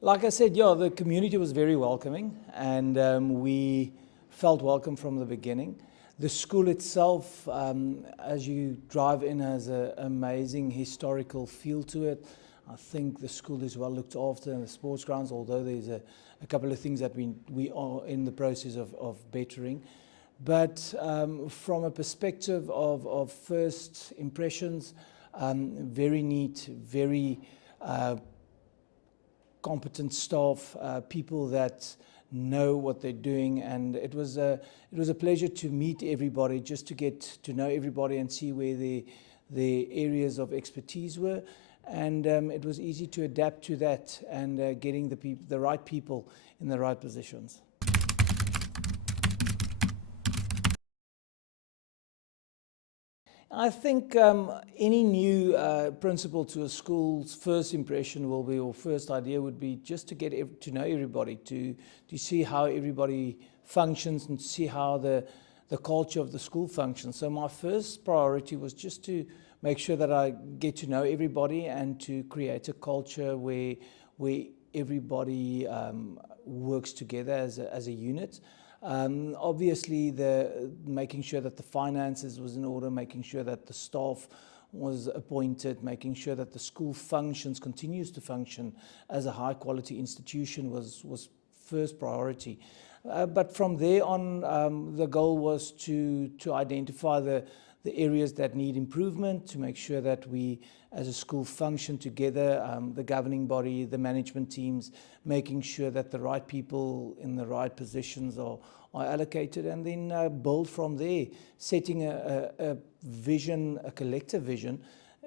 Like I said, yeah, the community was very welcoming, and we felt welcome from the beginning. The school itself, as you drive in, has an amazing historical feel to it. I think the school is well looked after, and the sports grounds, although there's a couple of things that we are in the process of bettering. But from a perspective of first impressions, very neat, very competent staff, people that know what they're doing, and it was a pleasure to meet everybody, just to get to know everybody and see where the areas of expertise were, and it was easy to adapt to that and getting the right people in the right positions. I think any new principal to a school's first impression will be, or first idea would be, just to get to know everybody, to see how everybody functions and see how the culture of the school functions. So my first priority was just to make sure that I get to know everybody and to create a culture where everybody works together as a unit. Obviously, making sure that the finances was in order, making sure that the staff was appointed, making sure that the school continues to function as a high quality institution was first priority. But from there on, the goal was to identify the areas that need improvement, to make sure that we as a school function together, the governing body, the management teams, making sure that the right people in the right positions are allocated, and then build from there. Setting a vision, a collective vision,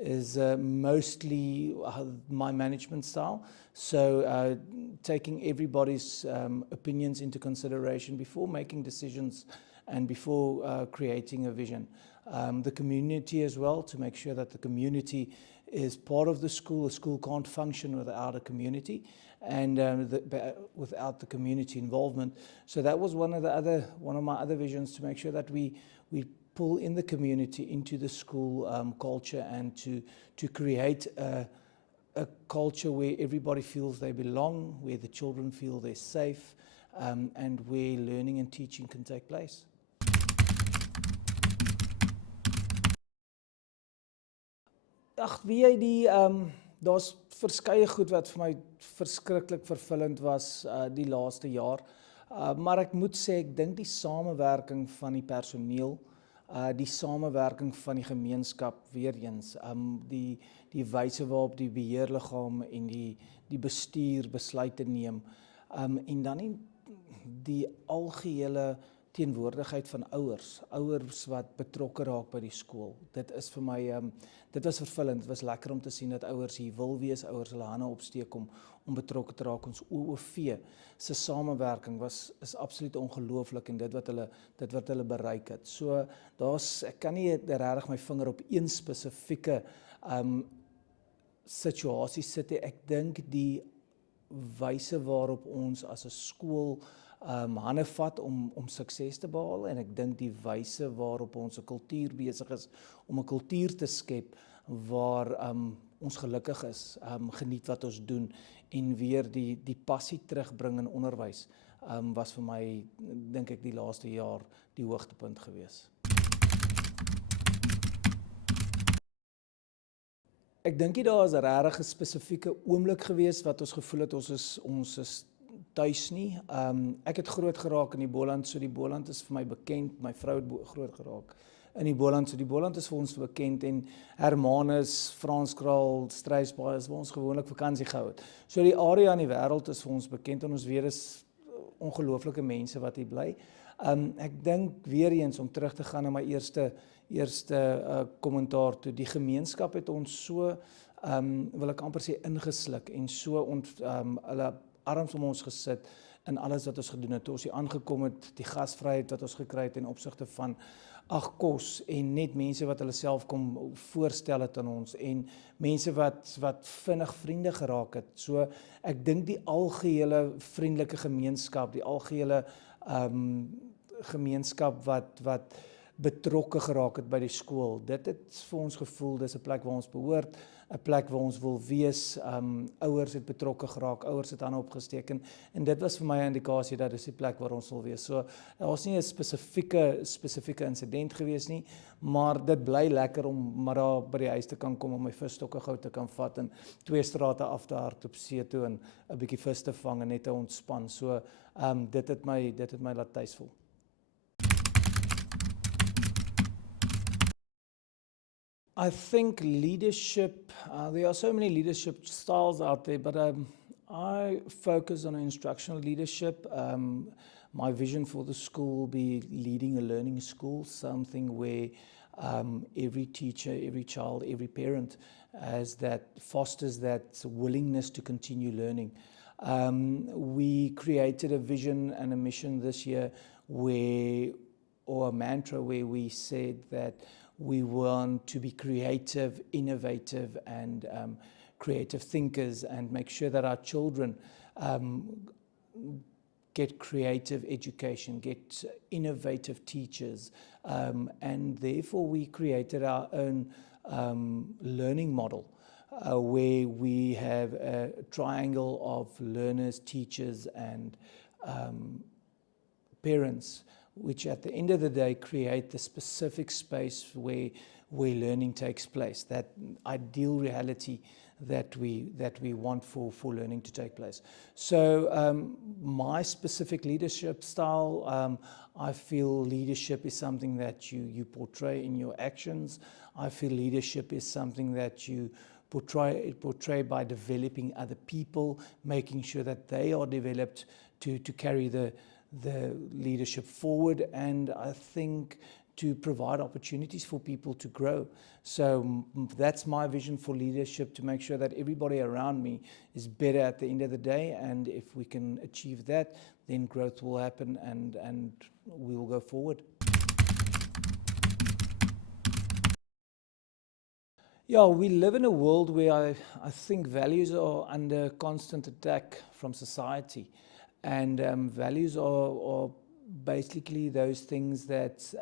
is mostly my management style. So taking everybody's opinions into consideration before making decisions and before creating a vision. The community as well, to make sure that the community is part of the school. The school can't function without a community, and without the community involvement. So that was one of my other visions, to make sure that we pull in the community into the school culture, and to create a culture where everybody feels they belong, where the children feel they're safe, and where learning and teaching can take place. Ag, wie jy daar's verskeie goed wat vir my verskriklik vervullend was die laaste jaar. Maar ek moet sê, ek dink die samewerking van die personeel, die samewerking van die gemeenskap, weer eens, die wyse waarop die beheerliggaam en die bestuur besluite neem, en dan die algehele teenwoordigheid van ouers wat betrokke raak by die skool. Dit is vir my, dit was vervullend. Dit was lekker om te sien dat ouers hier wil wees, ouers hulle hande opsteek om betrokke te raak. Ons OOV se samewerking is absoluut ongelooflik, en dit wat hulle bereik het. So ek kan nie regtig my vinger op een spesifieke situasie sit nie. Ek dink die wyse waarop ons as 'n skool hande vat om sukses te behaal, en ek dink die wyse waarop ons 'n kultuur besig is om 'n kultuur te skep waar ons gelukkig is, geniet wat ons doen, en weer die passie terugbring in onderwys, was vir my, dink ek, die laaste jaar die hoogtepunt gewees. Ek dink nie daar is regtig 'n spesifieke oomblik gewees wat ons gevoel het ons is tuis nie. Ek het groot geraak in die Boland, so die Boland is vir my bekend. My vrou het groot geraak in die Boland, so die Boland is vir ons bekend, en Hermanus, Franskraal, Struisbaai is waar ons gewoonlik vakansie gehou het. So die area in die wêreld is vir ons bekend, en ons weet is ongelooflike mense wat hier bly. Ek dink weer eens, om terug te gaan na my eerste kommentaar toe, die gemeenskap het ons so, wil ek amper sê, ingesluk, en so hulle arms om ons gesit in alles wat ons gedoen het. Toe ons hier aangekom het, die gasvryheid wat ons gekry het ten opsigte van kos, en net mense wat hulle self kom voorstel het aan ons, en mense wat vinnig vriende geraak het. So ek dink die algehele vriendelike gemeenskap, die algehele gemeenskap wat betrokke geraak het by die skool, dit het vir ons gevoel, dis 'n plek waar ons behoort, 'n plek waar ons wil wees. Ouers het betrokke geraak, ouers het hande opgesteek en dit was vir my 'n indikasie dat dis die plek waar ons wil wees. So daar was nie 'n spesifieke insident gewees nie, maar dit bly lekker om maar daar by die huis te kan kom om my visstokke gou te kan vat en 2 strate af te hardloop see toe en 'n bietjie vis te vang en net te ontspan. So dit het my laat tuis voel. I think leadership, there are so many leadership styles out there, but I focus on instructional leadership. My vision for the school will be leading a learning school, something where every teacher, every child, every parent fosters that willingness to continue learning. We created a vision and a mission this year or a mantra where we said that we want to be creative, innovative, and creative thinkers, and make sure that our children get creative education, get innovative teachers, and therefore we created our own learning model where we have a triangle of learners, teachers, and parents, which at the end of the day create the specific space where learning takes place, that ideal reality that we want for learning to take place. So my specific leadership style, I feel leadership is something that you portray in your actions. I feel leadership is something that you portray by developing other people, making sure that they are developed to carry the leadership forward, and I think to provide opportunities for people to grow. So that's my vision for leadership, to make sure that everybody around me is better at the end of the day, and if we can achieve that, then growth will happen and we will go forward. Yeah, we live in a world where I think values are under constant attack from society. And values are basically those things that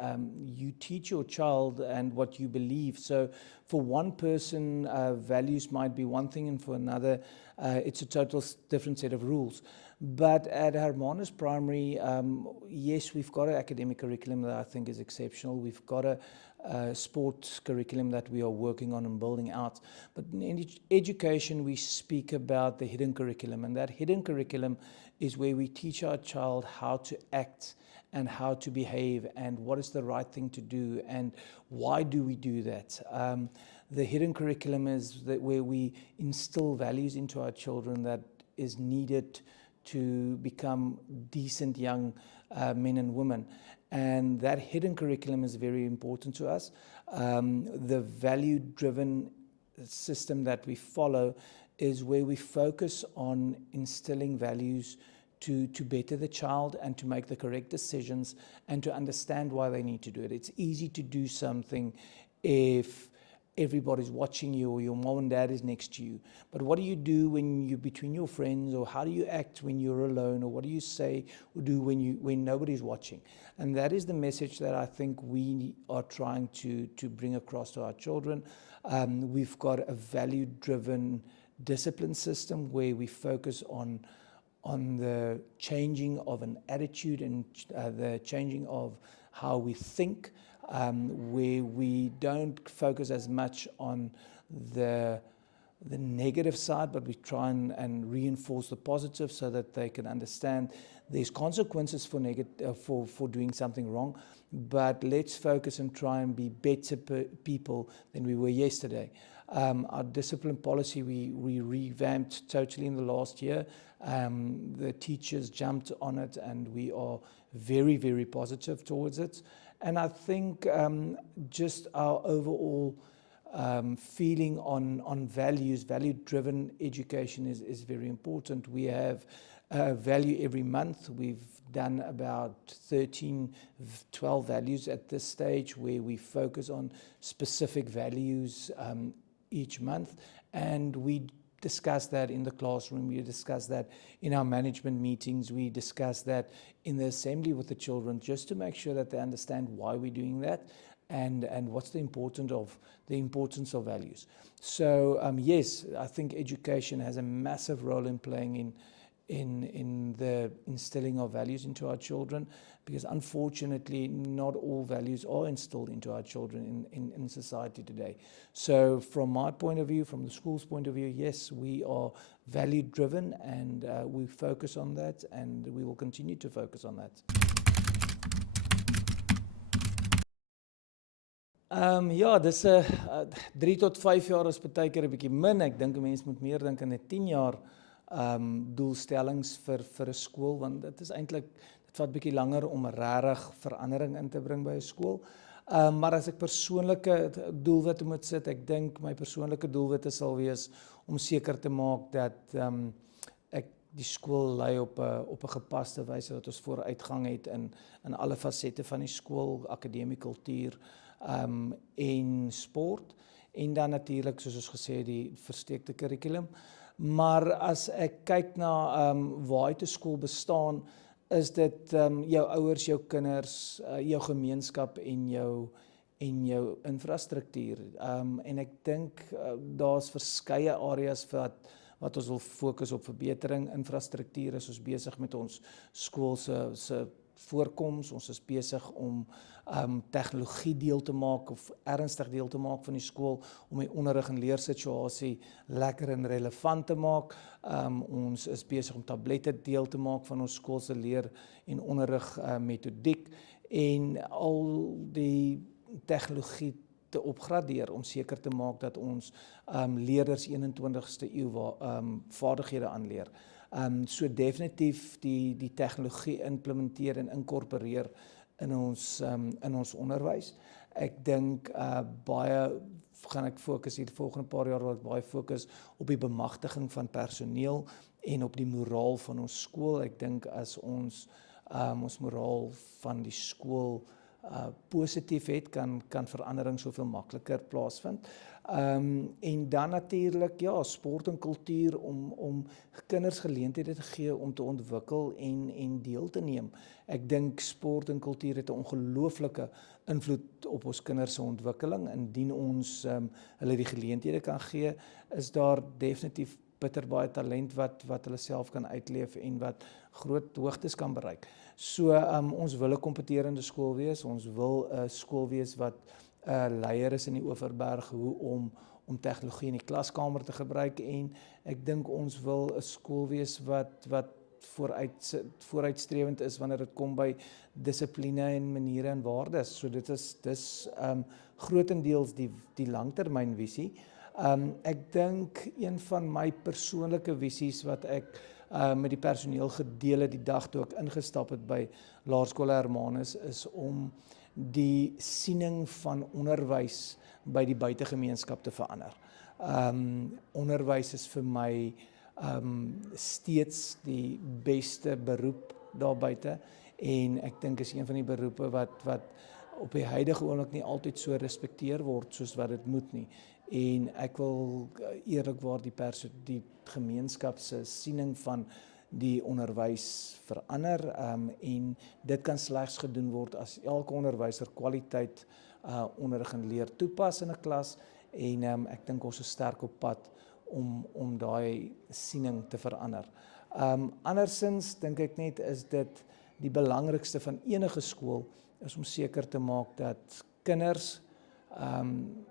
you teach your child and what you believe. So for one person, values might be one thing, and for another, it's a total different set of rules. But at Hermanus Primary, yes, we've got an academic curriculum that I think is exceptional. We've got a sports curriculum that we are working on and building out. But in education, we speak about the hidden curriculum, and that hidden curriculum is where we teach our child how to act and how to behave and what is the right thing to do and why do we do that. The hidden curriculum is where we instill values into our children that is needed to become decent young men and women. And that hidden curriculum is very important to us. The value-driven system that we follow is where we focus on instilling values to better the child and to make the correct decisions and to understand why they need to do it. It's easy to do something if everybody's watching you or your mom and dad is next to you. But what do you do when you're between your friends, or how do you act when you're alone, or what do you say or do when nobody's watching? And that is the message that I think we are trying to bring across to our children. We've got a value-driven discipline system where we focus on the changing of an attitude and the changing of how we think, where we don't focus as much on the negative side, but we try and reinforce the positive so that they can understand there's consequences for doing something wrong, but let's focus and try and be better people than we were yesterday. Our discipline policy, we revamped totally in the last year. The teachers jumped on it and we are very, very positive towards it. And I think just our overall feeling on values, value-driven education is very important. We have value every month. We've done about 12 values at this stage where we focus on specific values each month, and we discuss that in the classroom, we discuss that in our management meetings, we discuss that in the assembly with the children, just to make sure that they understand why we're doing that and what's the importance of values. So yes, I think education has a massive role in playing in the instilling of values into our children, because unfortunately not all values are instilled into our children in society today. So from my point of view, from the school's point of view, yes, we are value driven, and we focus on that, and we will continue to focus on that. Ja, dis 'n 3 tot 5 jaar is baie keer 'n bietjie min. Ek dink 'n mens moet meer dink aan 'n 10 jaar doelstellings vir 'n skool, want dit is eintlik, dit vat bietjie langer om regtig verandering in te bring by 'n skool. Maar as ek persoonlike doelwitte moet sit, ek dink my persoonlike doelwitte sal wees om seker te maak dat ek die skool lei op 'n gepaste wyse, dat ons vooruitgang het in alle fasette van die skool, akademie, kultuur, en sport, en dan natuurlik, soos ons gesê het, die versteekte kurrikulum. Maar as ek kyk na waar uit 'n skool bestaan, is dit jou ouers, jou kinders, jou gemeenskap en jou infrastruktuur. En ek dink daar's verskeie areas wat ons wil fokus op verbetering. Infrastruktuur is ons besig met ons skool se voorkoms. Ons is besig om tegnologie deel te maak of ernstig deel te maak van die skool, om die onderrig en leersituasie lekker en relevant te maak. Ons is besig om tablette deel te maak van ons skool se leer en onderrig metodiek, en al die tegnologie te opgradeer om seker te maak dat ons leerders 21ste eeu vaardighede aanleer. So definitief die tegnologie implementeer en inkorporeer in ons onderwys. Ek dink baie gaan ek fokus hier die volgende paar jaar, wil ek baie fokus op die bemagtiging van personeel en op die moraal van ons skool. Ek dink as ons moraal van die skool positief het, kan verandering soveel makliker plaasvind. En dan natuurlik, ja, sport en kultuur, om kinders geleenthede te gee om te ontwikkel en deel te neem. Ek dink sport en kultuur het 'n ongelooflike invloed op ons kinders se ontwikkeling. Indien ons hulle die geleenthede kan gee, is daar definitief bitter baie talent wat hulle self kan uitleef en wat groot hoogtes kan bereik. So ons wil 'n kompeterende skool wees. Ons wil 'n skool wees wat leier is in die Oeverberg hoe om tegnologie in die klaskamer te gebruik, en ek dink ons wil 'n skool wees wat vooruitstrewend is wanneer dit kom by dissipline en maniere en waardes. So dis grootendeels die langtermynvisie. Ek dink een van my persoonlike visies wat ek met die personeel gedeel het die dag toe ek ingestap het by Laerskool Hermanus, is om die siening van onderwys by die buitegemeenskap te verander. Onderwys is vir my steeds die beste beroep daar buite, en ek dink is een van die beroepe wat op die huidige oomblik nie altyd so respekteer word soos wat dit moet nie. En ek wil eerlikwaar die gemeenskap se siening van die onderwys verander, en dit kan slegs gedoen word as elke onderwyser kwaliteit onderrig en leer toepas in 'n klas, en ek dink ons is sterk op pad om daai siening te verander. Andersins dink ek net is dit die belangrikste van enige skool, is om seker te maak dat kinders 'n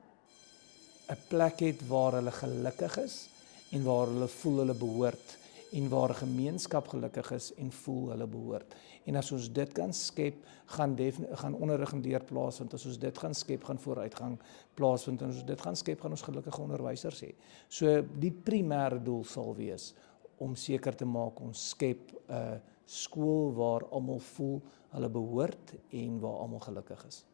plek het waar hulle gelukkig is en waar hulle voel hulle behoort, en waar 'n gemeenskap gelukkig is en voel hulle behoort. En as ons dit kan skep, gaan onderrig en leer plaasvind. As ons dit gaan skep, gaan vooruitgang plaasvind. En as ons dit gaan skep, gaan ons gelukkige onderwysers hê. So die primêre doel sal wees om seker te maak ons skep 'n skool waar almal voel hulle behoort en waar almal gelukkig is.